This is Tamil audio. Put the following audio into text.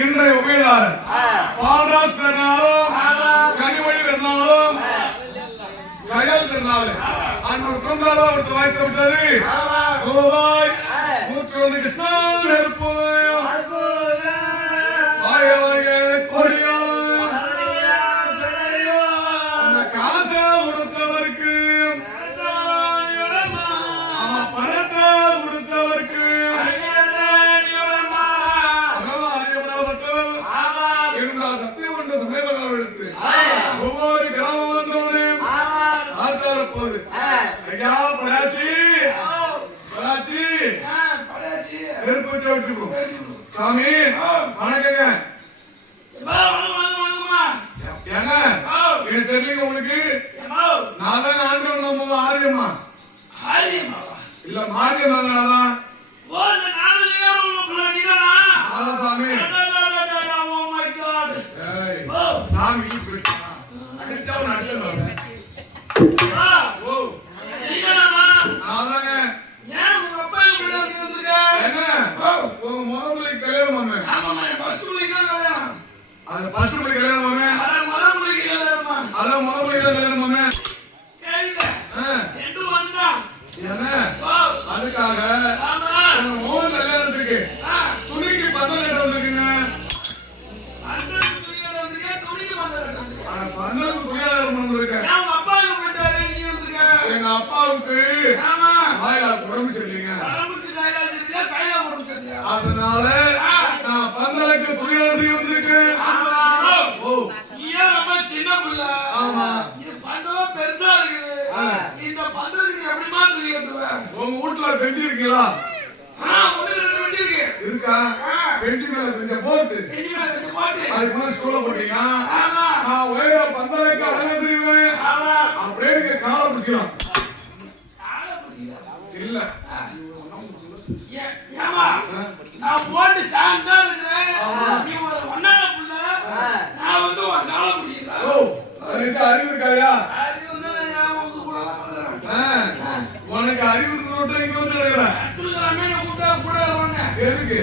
இன்றைய உபயதாரன் பால்ராஜ் பெருநாளும் கனிமொழி பெருநாளும் கயல் பெருநாள் அந்த ஒரு குழந்தை ஒருத்தர் வாய்த்து விட்டது. ரூபாய் 101 கிருஷ்ணன் நெருப்புதயம் வாய வாய கொடியால் அந்த காசை கொடுத்தவருக்கு அவன் பணத்தை கொடுத்தவருக்கு இருந்தால் சத்தியம் கொண்ட சமயபர்கள் எடுத்து ஒவ்வொரு கிராமம் வந்தவனே ஆர்த்தாரப்போது ஐயா படாச்சி படாச்சி நெருப்பு வச்சு வச்சுக்கணும். சாமி வணக்கங்க. ஏங்க எனக்கு தெரியல உங்களுக்கு. நான் தாங்க ஆண்டவன் நம்ம ஆரியம்மா இல்ல மாரியம்மாதான் சாமி சாமி அடிச்சா நடத்த அது பசு மொழி கல்யாணம் அதான் மொழி கல்யாணம் அதுக்காக மோகன் கல்யாணத்துக்கு துணிக்கு 12 வந்துருக்குங்க. 12 துணியாளர் இருக்கேன். எங்க அப்பாவுக்கு உடம்பு சரியில்லைங்க. அதனால நான் 12 துணியாளர் வந்திருக்கேன். சின்ன புள்ள பெருசா இருக்குது. இந்த 12 எப்படிமா தெரியுது? உங்க வீட்டுல பெஞ்சு இருக்கீங்களா? இருக்கா? பெஞ்சு மேல பெஞ்ச போட்டு அதுக்கு மேல ஸ்கூல்ல போட்டீங்க. நான் ஒரே 12 அழகா செய்வேன். அப்படியே நீங்க காலை பிடிச்சிக்கலாம். இல்ல நான் போட்டு சாந்தா இருக்கிறேன். நீ ஒரு ஒன்னான புள்ள, நான் வந்து ஒரு காலை பிடிக்கிறேன். அறிவு இருக்காயா? உனக்கு அறிவு இங்க வந்து எதுக்கு